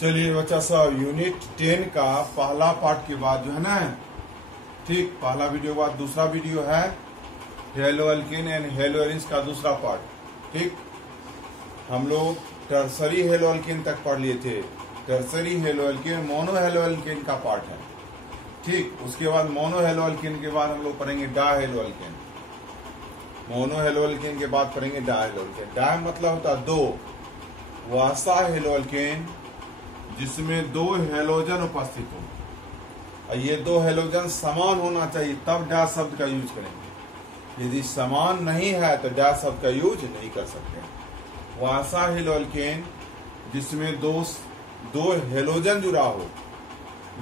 चलिए बच्चा साहब, यूनिट 10 का पहला पार्ट के बाद जो है ना, ठीक, पहला वीडियो के बाद दूसरा वीडियो है hello alkane and hello arenes का दूसरा पार्ट। ठीक, हम लोग टर्सरी हेलो अल्केन तक पढ़ लिए थे। Tertiary hello alkane mono hello alkane का पार्ट है। ठीक, उसके बाद मोनो हेलो अल्केन के बाद हम लोग पढ़ेंगे डा hello alkane. Mono hello alkane के बाद पढ़ेंगे डा हेलो अल्केन। डा मतलब होता है दो, वैसा हेलो अल्केन जिसमें दो हेलोजन उपस्थित हो, और ये दो हेलोजन समान होना चाहिए, तब डा शब्द का यूज करेंगे। यदि समान नहीं है तो डा शब्द का यूज नहीं कर सकते। वैसा हेलो अल्केन जिसमें दो हेलोजन जुड़ा हो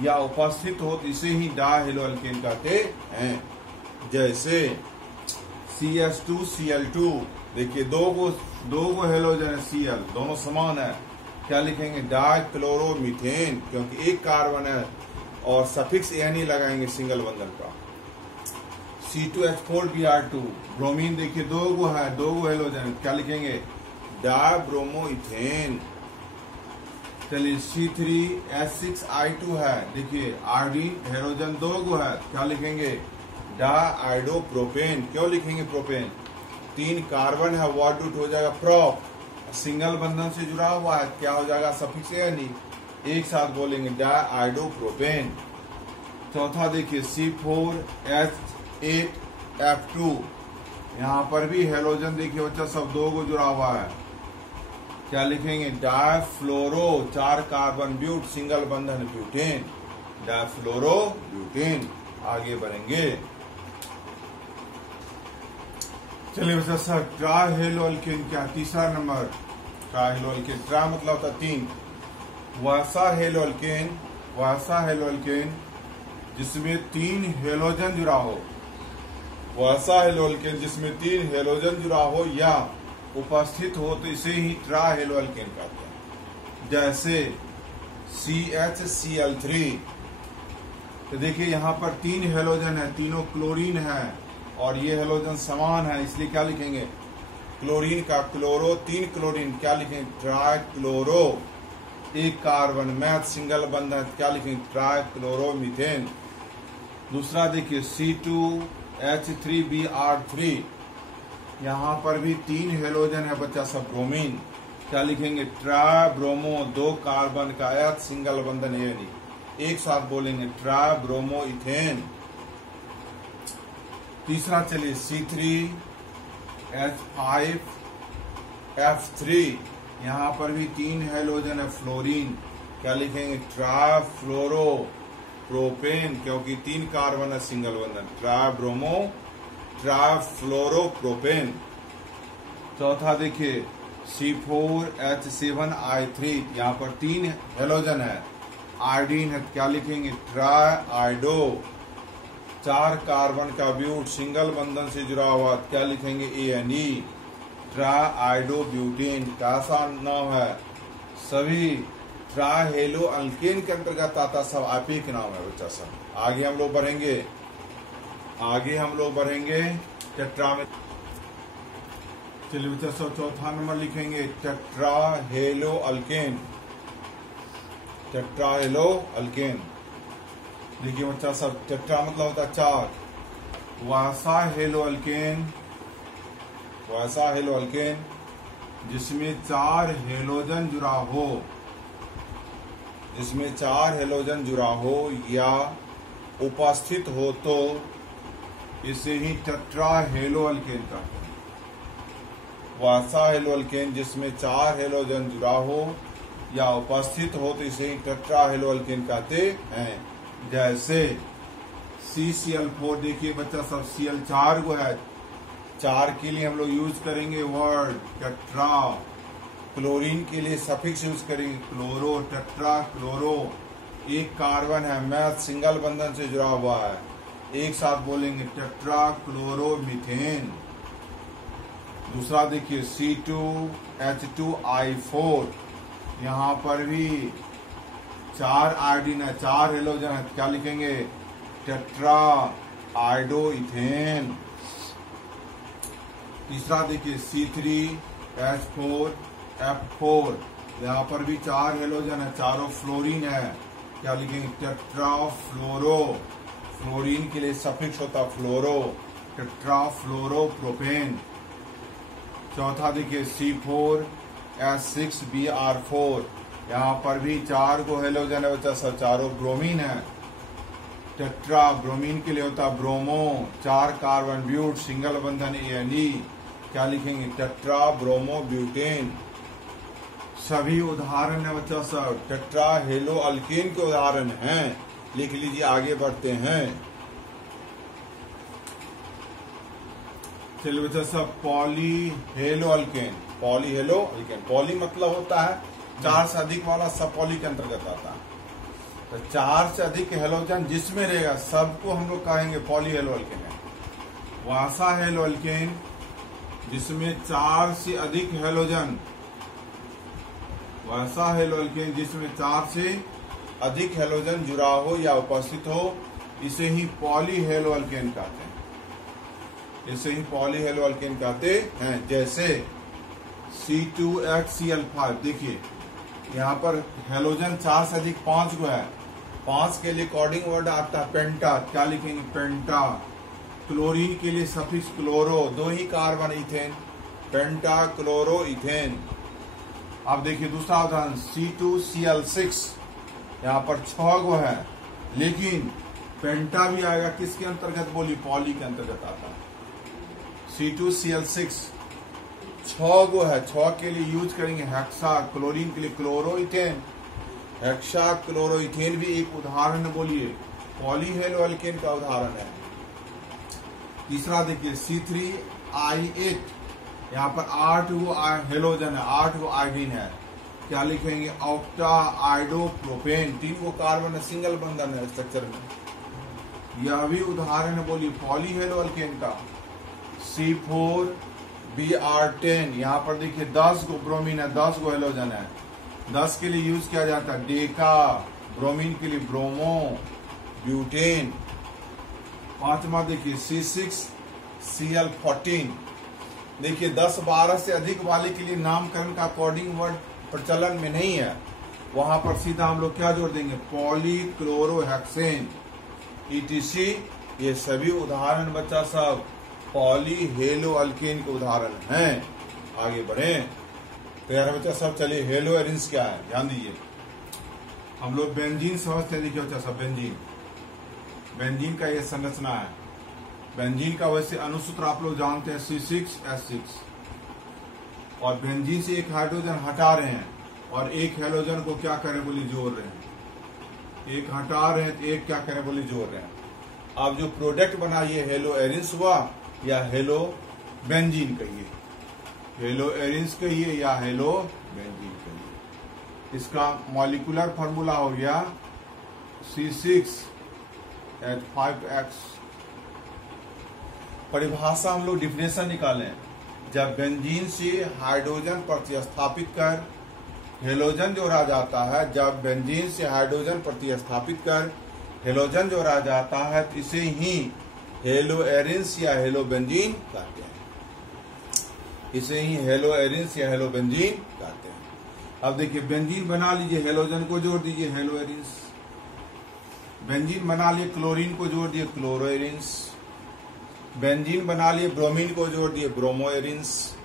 या उपस्थित हो, तो इसे ही डा हेलो अल्केन कहते हैं। जैसे CH2 Cl2, देखिए दो गो हेलोजन है Cl, दोनों समान है, क्या लिखेंगे? डाइक्लोरोमीथेन, क्योंकि एक कार्बन है और सफिक्स एन लगाएंगे सिंगल बंधन का। C2H4Br2, ब्रोमीन देखिए दो गो हेलोजन, क्या लिखेंगे? डाइब्रोमोइथेन। चलिए C3H6I2 है, देखिए आयोडीन हेलोजन दो गो है, क्या लिखेंगे? डाइडोप्रोपेन। क्यों लिखेंगे प्रोपेन? तीन कार्बन है, वर्ड रूट हो जाएगा प्रॉप, सिंगल बंधन से जुड़ा हुआ है, क्या हो जाएगा? Suffix N. एक साथ बोलेंगे डाइडोप्रोपेन। चौथा देखिए C4H8F2, यहाँ पर भी हेलोजन देखिए बच्चा सब दो को जुड़ा हुआ है, क्या लिखेंगे? डाइफ्लोरो, चार कार्बन ब्यूट, सिंगल बंधन ब्यूटेन, डाइफ्लोरो ब्यूटेन। आगे बढ़ेंगे, चलिए बच्चा सर ट्राहेलो अल्केन क्या? तीसरा नंबर ट्राहेलो अल्केन। ट्रा मतलब होता तीन। वैसा हेलो अल्केन जिसमें तीन हेलोजन जुड़ा हो, वैसा हेलो अल्केन जिसमें तीन हेलोजन जुड़ा हो या उपस्थित हो, तो इसे ही ट्रा हेलो अल्केन कहते हैं। जैसे CHCl3, तो देखिए यहाँ पर तीन हेलोजन है, तीनों क्लोरीन है और ये हेलोजन समान है, इसलिए क्या लिखेंगे? क्लोरीन का क्लोरो, तीन क्लोरीन, क्या लिखेंगे? ट्राइक्लोरो। एक कार्बन मैथ सिंगल बंधन, क्या लिखेंगे? ट्राइक्लोरोमीथेन। दूसरा देखिए C2H3Br3, यहाँ पर भी तीन हेलोजन है बच्चा सब, ब्रोमीन, क्या लिखेंगे? ट्राइब्रोमो, दो कार्बन का एच सिंगल बंधन एन, एक साथ बोलेंगे ट्राइब्रोमोइथेन। तीसरा चलिए C3H5F3, यहाँ पर भी तीन हेलोजन है, फ्लोरीन, क्या लिखेंगे? ट्राइफ्लोरोप्रोपेन, क्योंकि तीन कार्बन है, सिंगल बंधन, ट्राइफ्लोरोप्रोपेन। चौथा देखिए C4H7I3, यहाँ पर तीन हेलोजन है, आयोडीन है, क्या लिखेंगे? ट्राइआइडो, चार कार्बन का ब्यूट, सिंगल बंधन से जुड़ा हुआ, क्या लिखेंगे? ANE, triiodo butane. कैसा नाम है? सभी ट्राहेलो अल्केन के अंतर्गत आता, सब आपी के नाम है बच्चा सब। आगे हम लोग बढ़ेंगे टेट्रा में। चलिए बच्चा सब चौथा नंबर लिखेंगे टेट्राहेलो अल्केन। टेट्राहेलो अल्केन, देखिए बच्चा सब टेट्रा मतलब होता है चार। वैसा हेलो अल्केन जिसमें चार हेलोजन जुड़ा हो या उपस्थित हो, तो इसे ही टेट्राहेलो अल्केन कहते हैं। वैसा हेलो अल्केन जिसमें चार हेलोजन जुड़ा हो या उपस्थित हो, तो इसे ही टेट्राहेलो अल्केन कहते हैं। जैसे CCl4, देखिए बच्चा सब Cl चार को है, चार के लिए हम लोग यूज करेंगे वर्ड टेट्रा, क्लोरीन के लिए सफिक्स यूज करेंगे क्लोरो, टेट्रा क्लोरो। एक कार्बन है, मैथ सिंगल बंधन से जुड़ा हुआ है, एक साथ बोलेंगे टेट्रा क्लोरोमीथेन। दूसरा देखिए C2H2I4, यहाँ पर भी चार आयोडीन है, चार हेलोजन है, क्या लिखेंगे? टेट्रा आयोडोइथेन। तीसरा देखिए C3H4F4, यहाँ पर भी 4 हेलोजन है, चारों फ्लोरीन है। क्या लिखेंगे? टेट्राफ्लोरो। फ्लोरीन के लिए सफिक्स होता फ्लोरो, टेट्राफ्लोरोप्रोपेन। चौथा देखिए C4H6Br4। यहाँ पर भी 4 को हेलोजन है बच्चा सब, चारों ब्रोमीन है। टेट्रा ब्रोमीन के लिए होता ब्रोमो, 4 कार्बन ब्यूट, सिंगल बंधन ANE। क्या लिखेंगे? Tetra bromo butane. सभी उदाहरण है बच्चा सब टेट्रा हेलो अल्केन के उदाहरण हैं। लिख लीजिए, आगे बढ़ते हैं। चलिए बच्चा सब, poly hello alkane. Poly hello alkane, poly मतलब होता है 4 से अधिक वाला, सब पॉली के अंतर्गत आता है। तो 4 से अधिक हेलोजन जिसमें रहेगा सबको हम लोग कहेंगे पॉली हेलो अल्केन है। वैसा हेलो अल्केन जिसमें 4 से अधिक हेलोजन, वैसा हेलो अल्केन जिसमें 4 से अधिक हेलोजन जुड़ा हो या उपस्थित हो, इसे ही पॉली हेलो अल्केन कहते हैं। इसे ही पॉली हेलो अल्केन कहते हैं। जैसे C2HCl5, देखिए यहाँ पर हेलोजन 4 से अधिक 5 को है। 5 के लिए कोडिंग वर्ड आता है पेंटा। क्या लिखेंगे? पेंटा। क्लोरीन के लिए सफिक्स क्लोरो, 2 ही कार्बन इथेन, पेंटा क्लोरो इथेन। अब देखिए दूसरा उदाहरण C2Cl6। यहाँ पर 6 गो है, लेकिन पेंटा भी आएगा किसके अंतर्गत? बोली पॉली के अंतर्गत आता है। C2Cl6 6 गो है, 6 के लिए यूज करेंगे हेक्सा। क्लोरीन के लिए क्लोरोइथेन, हेक्सा क्लोरोइथेन भी एक उदाहरण बोलिए, पॉली हेलो अल्केन का उदाहरण है। तीसरा देखिए C3I8। यहाँ पर 8 गो हेलोजन है, 8 गो आयोडीन है। क्या लिखेंगे? ऑक्टा आइडोप्रोपेन, 3 गो कार्बन है, सिंगल बंधन है स्ट्रक्चर में। यह भी उदाहरण है बोली पॉली हेलो अल्केन का। C4Br10। यहाँ पर देखिए 10 गो ब्रोमीन है, 10 गो हेलोजन है। 10 के लिए यूज किया जाता है डेका, ब्रोमीन के लिए ब्रोमो, ब्यूटेन। पांचवा देखिए C6Cl14। देखिए 10-12 से अधिक वाले के लिए नामकरण का कोडिंग वर्ड प्रचलन में नहीं है। वहां पर सीधा हम लोग क्या जोड़ देंगे? पॉलीक्लोरोहेक्सेन ETC। ये सभी उदाहरण बच्चा सब पॉली हेलो अल्केन के उदाहरण हैं। आगे बढ़े तो यार बच्चा सब, चलिए हेलो एरिन्स क्या है ध्यान दीजिए। हम लोग बेंजीन समझते हैं। देखिए बच्चा सब, बेंजीन का ये संरचना है। बेंजीन का वैसे अनुसूत्र आप लोग जानते हैं C6H6। और बेंजीन से एक हाइड्रोजन हटा रहे हैं और एक हेलोजन को क्या करें बोली जोड़ रहे हैं। एक हटा रहे हैं तो एक क्या करें बोली जोड़ रहे हैं। अब जो प्रोडक्ट बना ये हेलो एरिन्स हुआ या हेलो बेंजीन कहिए, हेलो एरिन्स कहिए या हेलो बेंजीन कहिए। इसका मॉलिक्यूलर फार्मूला हो गया C6H5X। परिभाषा हम लोग डिफिनेशन निकालें। जब बेंजीन से हाइड्रोजन प्रतिस्थापित कर हेलोजन जोड़ा जाता है, जब बेंजीन से हाइड्रोजन प्रतिस्थापित कर हेलोजन जोड़ा जाता है तो इसे ही हेलो एरिन्स या हेलो बेंजीन कहते हैं। इसे ही हेलो एरिन्स या हेलो बेंजीन कहते हैं। अब देखिए बेंजीन बना लीजिए, हेलोजन को जोड़ दीजिए हेलो एरिन्स। बेंजीन बना लिए, क्लोरीन को जोड़ दिए क्लोरो एरिन्स। बेंजीन बना लिए, ब्रोमीन को जोड़ दिए ब्रोमो एरिन्स।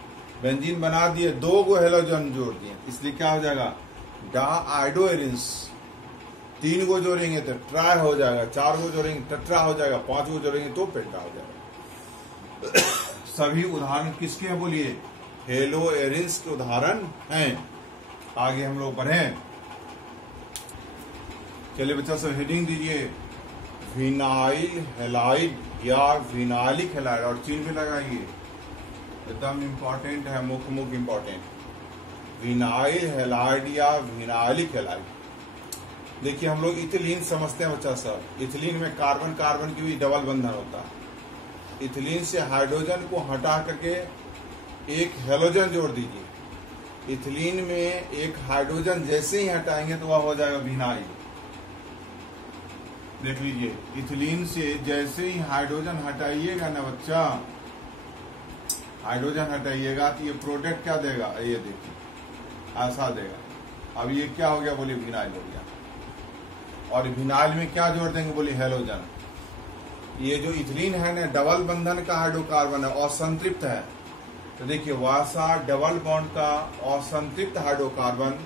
बेंजीन बना दिए, 2 गो हेलोजन जोड़ दिए, इसलिए क्या हो जाएगा? डाआइडो एरिन्स। 3 गो जोड़ेंगे तो ट्राई हो जाएगा, 4 गो जोड़ेंगे टेट्रा हो जाएगा, 5 गो जोड़ेंगे तो पेंटा हो जाएगा। सभी उदाहरण किसके हैं बोलिए? हेलो एरिन्स के उदाहरण हैं। आगे हम लोग बढ़े। चलिए बच्चा सब हेडिंग दीजिए, विनाइल हेलाइड या विनाइलिक हेलाइड, और चिन्ह भी लगाइए, एकदम इम्पोर्टेंट है, मुख्य इम्पोर्टेंट। विनाइल हेलाइड या विनाइलिक हेलाइड। देखिए हम लोग इथिलीन समझते हैं बच्चा सब। इथिलीन में कार्बन कार्बन की भी डबल बंधन होता है। इथिलीन से हाइड्रोजन को हटा करके एक हेलोजन जोड़ दीजिए। इथिलीन में एक हाइड्रोजन जैसे ही हटाएंगे तो वह हो जाएगा विनाइल। देख लीजिए, इथिलीन से जैसे ही हाइड्रोजन हटाइएगा ना बच्चा, हाइड्रोजन हटाइएगा तो ये प्रोडक्ट क्या देगा? ये देखिए ऐसा देगा। अब ये क्या हो गया बोलिए, विनाइल हो गया। और विनाइल में क्या जोड़ देंगे बोलिए, हेलोजन। ये जो इथिलीन है ना, डबल बंधन का हाइड्रोकार्बन है, असंतृप्त है। तो देखिए वासा डबल बॉन्ड का असंतृप्त हाइड्रोकार्बन,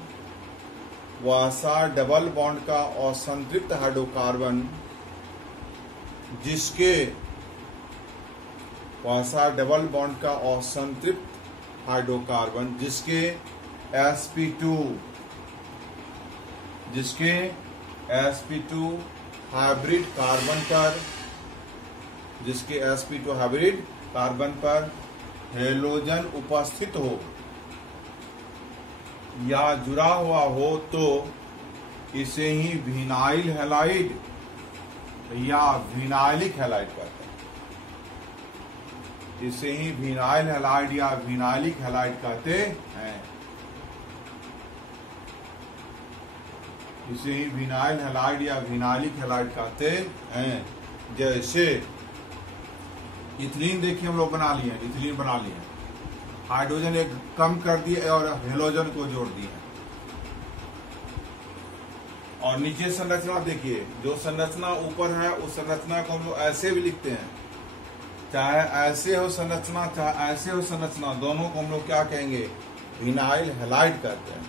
वासा डबल बॉन्ड का असंतृप्त हाइड्रोकार्बन जिसके, वासा डबल बॉन्ड का असंतृप्त हाइड्रोकार्बन जिसके sp2, जिसके sp2 हाइब्रिड कार्बन पर, जिसके sp2 हाइब्रिड कार्बन पर हेलोजन उपस्थित हो या जुड़ा हुआ हो तो इसे ही विनाइल हैलाइड या विनाइलिक हैलाइड कहते हैं। इसे ही विनाइल हैलाइड या विनाइलिक हैलाइड कहते हैं। इसे ही विनाइल हैलाइड या विनाइलिक हैलाइड कहते हैं। जैसे इथिलीन देखिए हम लोग बना लिए, इथिलीन बना लिए, हाइड्रोजन एक कम कर दिए और हेलोजन को जोड़ दिए। और नीचे संरचना देखिए, जो संरचना ऊपर है उस संरचना को हम लोग ऐसे भी लिखते हैं, चाहे ऐसे हो संरचना चाहे ऐसे हो संरचना, दोनों को हम लोग क्या कहेंगे, विनाइल हैलाइड कहते हैं।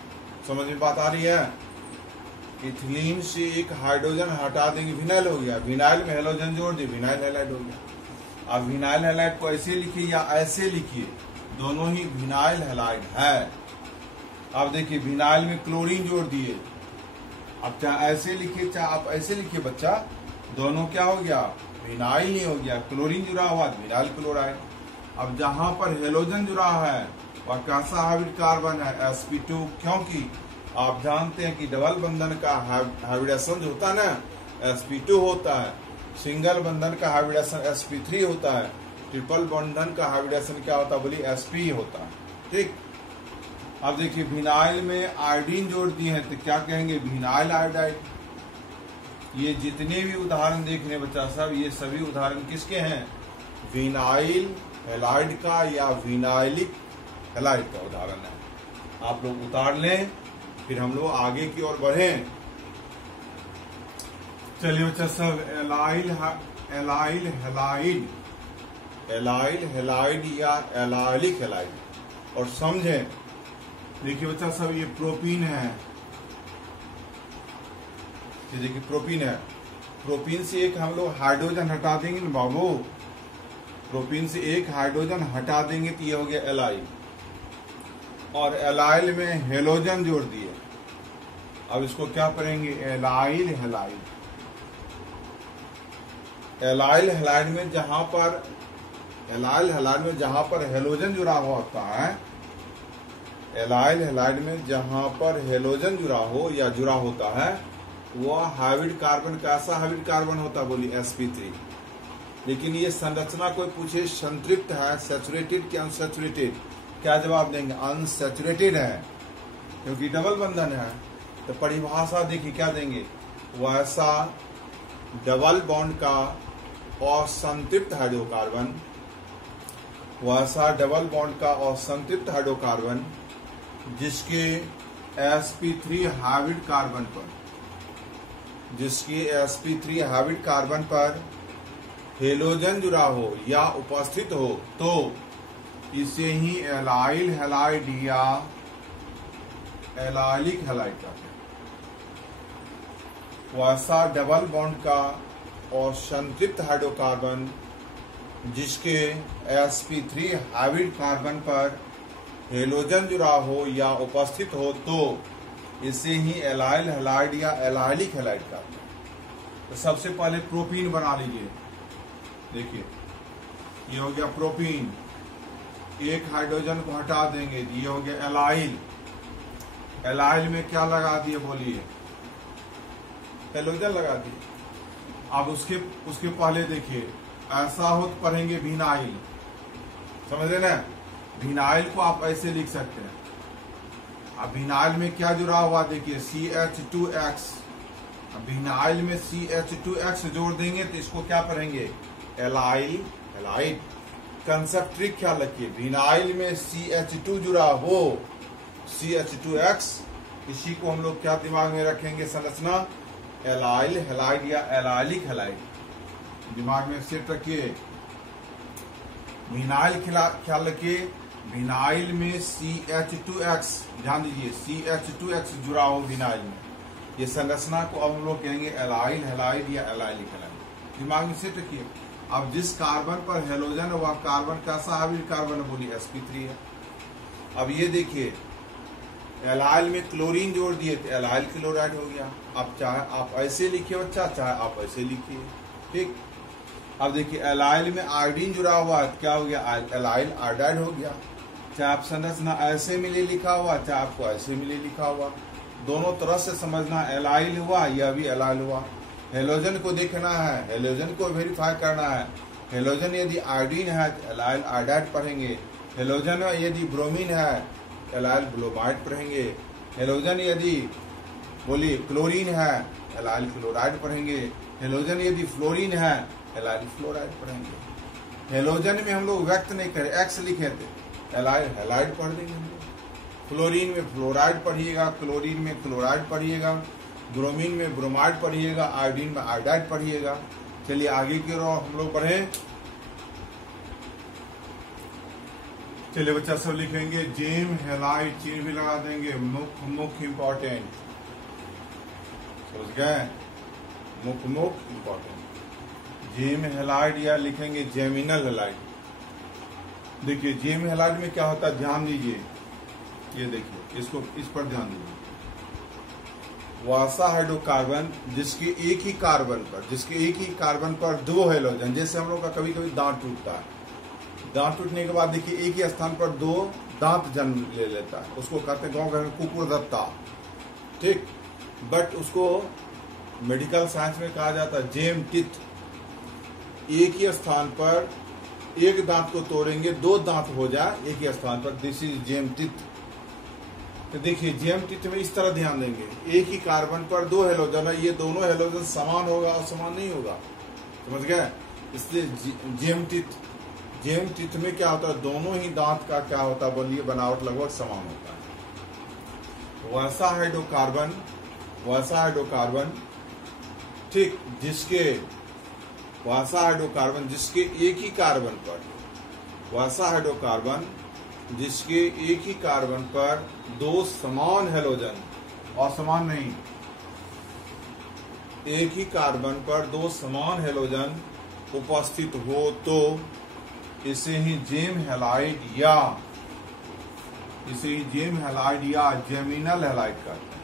समझ में बात आ रही है। इथिलीन से एक हाइड्रोजन हटा देंगे, विनाइल हो गया, विनाइल में हेलोजन जोड़ दिए, विनाइल हैलाइड हो गया। अब विनाइल हैलाइड को ऐसे लिखिए या ऐसे लिखिए, दोनों ही विनाइल हैलाइड है। अब देखिए विनाइल में क्लोरीन जोड़ दिए, अब चाहे ऐसे लिखिए चाहे आप ऐसे लिखिए बच्चा, दोनों क्या हो गया, विनाइल ही हो गया। क्लोरीन जुड़ा हुआ विनाइल क्लोराइड। अब जहां पर हेलोजन जुड़ा है वह कैसा हाइब्रिड कार्बन है, sp2, क्योंकि आप जानते हैं कि डबल बंधन का हाइब्रिडेशन जो होता है ना sp2 होता है, सिंगल बंधन का हाइब्रिडेशन sp3 होता है, ट्रिपल बंधन का हाइब्रिडेशन क्या होता है बोलिए, sp होता है। ठीक। अब देखिए विनाइल में आयोडीन जोड़ दिए हैं तो क्या कहेंगे, विनाइल आयोडाइड। ये जितने भी उदाहरण देख रहे हैं बच्चा साहब, ये सभी उदाहरण किसके हैं, विनाइल हैलाइड का या विनाइलिक हैलाइड का उदाहरण है। आप लोग उतार लें, फिर हम लोग आगे की ओर बढ़ें। चलिए बच्चा सब, एलाइल हैलाइड, एलाइल हैलाइड या एलाइलिक हैलाइड। और समझें, देखिए बच्चा सब ये प्रोपीन है, ये देखिए प्रोपीन है। प्रोपीन से एक हम लोग हाइड्रोजन हटा देंगे ना बाबू, प्रोपीन से एक हाइड्रोजन हटा देंगे तो ये हो गया एलाइल। और एलाइल में हेलोजन जोड़ दिए, अब इसको क्या करेंगे, एलाइल हैलाइड। एलाइल हैलाइड में जहां पर, एलाइल हैलाइड में जहां पर हेलोजन जुड़ा हुआ होता है, एलाइल हैलाइड में जहां पर हेलोजन जुड़ा हो या जुड़ा होता है, वह हाइब्रिड कार्बन कैसा हाइब्रिड कार्बन होता है बोलिए, sp3। लेकिन ये संरचना कोई पूछे संतृप्त है, सैचुरेटेड कि अनसैचुरेटेड, क्या जवाब देंगे, अनसैचुरेटेड है, क्योंकि डबल बंधन है। तो परिभाषा देखिए क्या देंगे, वैसा डबल बॉन्ड का असंतृप्त हाइड्रोकार्बन, वैसा डबल बॉन्ड का असंतृप्त हाइड्रोकार्बन जिसके sp3 हाइब्रिड कार्बन पर, जिसके sp3 हाइब्रिड कार्बन पर हेलोजन जुड़ा हो या उपस्थित हो तो इसे ही एलाइल हैलाइड या एलाइलिक हैलाइड कहते हैं। वैसा डबल बॉन्ड का असंतृप्त हाइड्रोकार्बन जिसके sp3 हाइब्रिड कार्बन पर हेलोजन जुड़ा हो या उपस्थित हो तो इसे ही एलाइल हैलाइड या एलाइलिक हैलाइड कहते हैं। तो सबसे पहले प्रोपीन बना लीजिए। देखिए ये हो गया प्रोपीन, एक हाइड्रोजन को हटा देंगे, ये हो गया एलाइल। एलाइल में क्या लगा दिए बोलिए, हेलोजन लगा दिए। अब उसके पहले देखिए, ऐसा हो तो पढ़ेंगे विनाइल, समझ रहे ना, विनाइल को आप ऐसे लिख सकते हैं। अब विनाइल में क्या जुड़ा हुआ देखिए, CH2X। अब विनाइल में CH2X जोड़ देंगे तो इसको क्या पढ़ेंगे, एलाइल हैलाइड। कंसेप्ट ट्रिक ख्याल रखिए, विनाइल में CH2 जुड़ा हो, CH2X इसी को हम लोग क्या दिमाग में रखेंगे संरचना, एलाइल हैलाइड या एलाइलिक हैलाइड, दिमाग में सेट रखिए। विनाइल ख्याल रखिए, विनाइल में CH2X, ध्यान दीजिए CH2X जुड़ा हो विनाइल में, ये संरचना को अब हम लोग कहेंगे एलाइल हैलाइड या एलाइलिक हैलाइड, दिमाग में सेट रखिए। अब जिस कार्बन पर हेलोजन है वह कार्बन कैसा हाइब्रिड कार्बन है, बोलिए sp3 है। अब ये देखिए एलाइल में क्लोरीन जोड़ दिए तो एलाइल क्लोराइड हो गया। अब चाहे आप ऐसे लिखिए बच्चा, चाहे आप ऐसे लिखिए, ठीक। अब देखिए एलाइल में आयोडीन जुड़ा हुआ है, क्या हो गया, एलाइल आयोडाइड हो गया। चाहे आप संरचना ऐसे मिले लिखा हुआ, चाहे आपको ऐसे मिले लिखा हुआ, दोनों तरह से समझना, एलाइल हुआ या भी एलाइल हुआ। हेलोजन को देखना है, हेलोजन को वेरीफाई करना है। हेलोजन यदि आयोडीन है तो एलाइल आयोडाइड पढ़ेंगे, हेलोजन यदि ब्रोमीन है एलाइल ब्रोमाइड पढ़ेंगे, हेलोजन यदि बोलिए क्लोरीन है एलाइल क्लोराइड पढ़ेंगे, हेलोजन यदि फ्लोरीन है एलाइल फ्लोराइड पढ़ेंगे। हेलोजन में हम लोग व्यक्त नहीं करें, एक्स लिखे थे, एलाइल हैलाइड पढ़ देंगे हम लोग। फ्लोरीन में फ्लोराइड पढ़िएगा, क्लोरीन में क्लोराइड पढ़िएगा, ब्रोमीन में ब्रोमाइड पढ़िएगा, आयोडीन में आयोडाइड पढ़िएगा। चलिए आगे की ओर हम लोग बढ़े। चलिए बच्चा सब लिखेंगे जेम हैलाइड, चिन्ह भी लगा देंगे, मुख्य इंपॉर्टेंट, समझ गए, मुख्य इंपॉर्टेंट। जेम हैलाइड या लिखेंगे जेमिनल हैलाइड। देखिए जेम हैलाइड में क्या होता है, ध्यान दीजिए, ये देखिए इसको, इस पर ध्यान दीजिए। वासा हाइड्रोकार्बन जिसके एक ही कार्बन पर दो हेलोजन, जैसे हम लोग का कभी कभी दांत टूटता है, दांत टूटने के बाद देखिए एक ही स्थान पर दो दांत जन्म ले लेता है, उसको कहते हैं गाँव घर में कुकुर दत्ता, ठीक। बट उसको मेडिकल साइंस में कहा जाता है जेम टिथ। एक ही स्थान पर एक दांत को तोड़ेंगे दो दांत हो जाए एक ही स्थान पर, दिस इज जेम टिथ। तो देखिए जेम टिथ में इस तरह ध्यान देंगे, एक ही कार्बन पर दो हेलोजन है, ये दोनों हेलोजन समान होगा और समान नहीं होगा, समझ गए। इसलिए जेम टिथ में क्या होता है, दोनों ही दांत का क्या होता है, बोलिए बनावट लगभग समान होता है। वैसा हाइड्रोकार्बन ठीक, जिसके वैसा हाइड्रोकार्बन जिसके एक ही कार्बन पर, वैसा हाइड्रोकार्बन जिसके एक ही कार्बन पर दो समान हेलोजन, और समान नहीं, एक ही कार्बन पर दो समान हेलोजन उपस्थित हो तो इसे ही जेम हैलाइड या जेमिनल हैलाइड कहते हैं।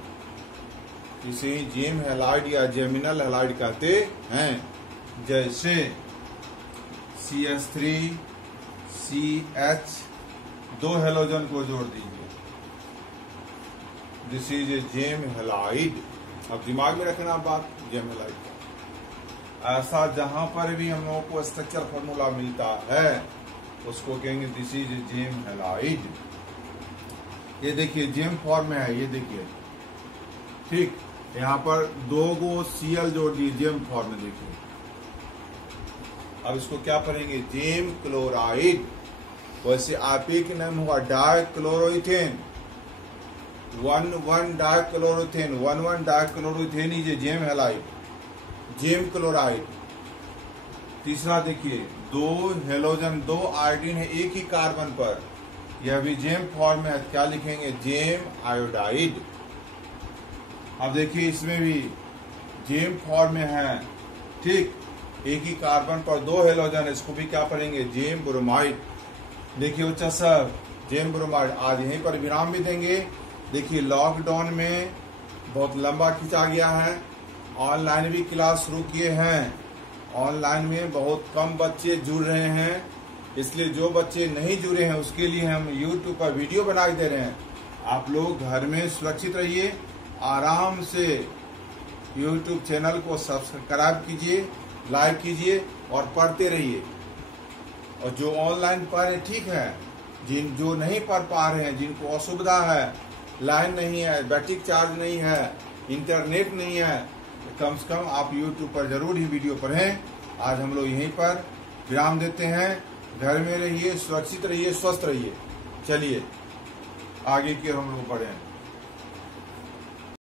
इसे ही जेम हैलाइड या जेमिनल हैलाइड कहते हैं। जैसे CH3 CH दो हेलोजन को जोड़ दीजिए, this is a gem halide. अब दिमाग में रखना बात, जेम हैलाइड का ऐसा जहां पर भी हम लोगों को स्ट्रक्चर फॉर्मूला मिलता है उसको कहेंगे this is a gem halide. ये देखिए जेम फॉर्म में है, ये देखिए, ठीक। यहाँ पर दो गो Cl जोड़ दिए जेम फॉर्म में, देखिए। अब इसको क्या पढ़ेंगे, जेम क्लोराइड। वैसे आप एक नाम हुआ डाइक्लोरोइथेन, 1,1 डाइक्लोरोइथेन, 1,1 डाइक्लोरोइथेन ही जेम हैलाइड, जेम क्लोराइड। तीसरा देखिए दो हेलोजन दो आयोडीन है एक ही कार्बन पर, यह भी जेम फॉर्म में है, क्या लिखेंगे, जेम आयोडाइड। अब देखिए इसमें भी जेम फॉर्म में है, ठीक, एक ही कार्बन पर दो हेलोजन, इसको भी क्या पढ़ेंगे, जेम ब्रोमाइड। देखिए बच्चा सब जेम ब्रोमाइड। आज यहीं पर विराम भी देंगे। देखिए लॉकडाउन में बहुत लंबा खींचा गया है, ऑनलाइन भी क्लास शुरू किए हैं, ऑनलाइन में बहुत कम बच्चे जुड़ रहे हैं, इसलिए जो बच्चे नहीं जुड़े हैं उसके लिए हम YouTube पर वीडियो बना के दे रहे हैं। आप लोग घर में सुरक्षित रहिए, आराम से YouTube चैनल को सब्सक्राइब कीजिए, लाइक कीजिए और पढ़ते रहिए। और जो ऑनलाइन पढ़ रहे ठीक है, जो नहीं पढ़ पा रहे हैं, जिनको असुविधा है, लाइन नहीं है, बैटरी चार्ज नहीं है, इंटरनेट नहीं है, तो कम से कम आप YouTube पर जरूर ही वीडियो पढ़ें। आज हम लोग यहीं पर विराम देते हैं। घर में रहिए, सुरक्षित रहिए, स्वस्थ रहिए। चलिए आगे की हम लोग बढ़ें।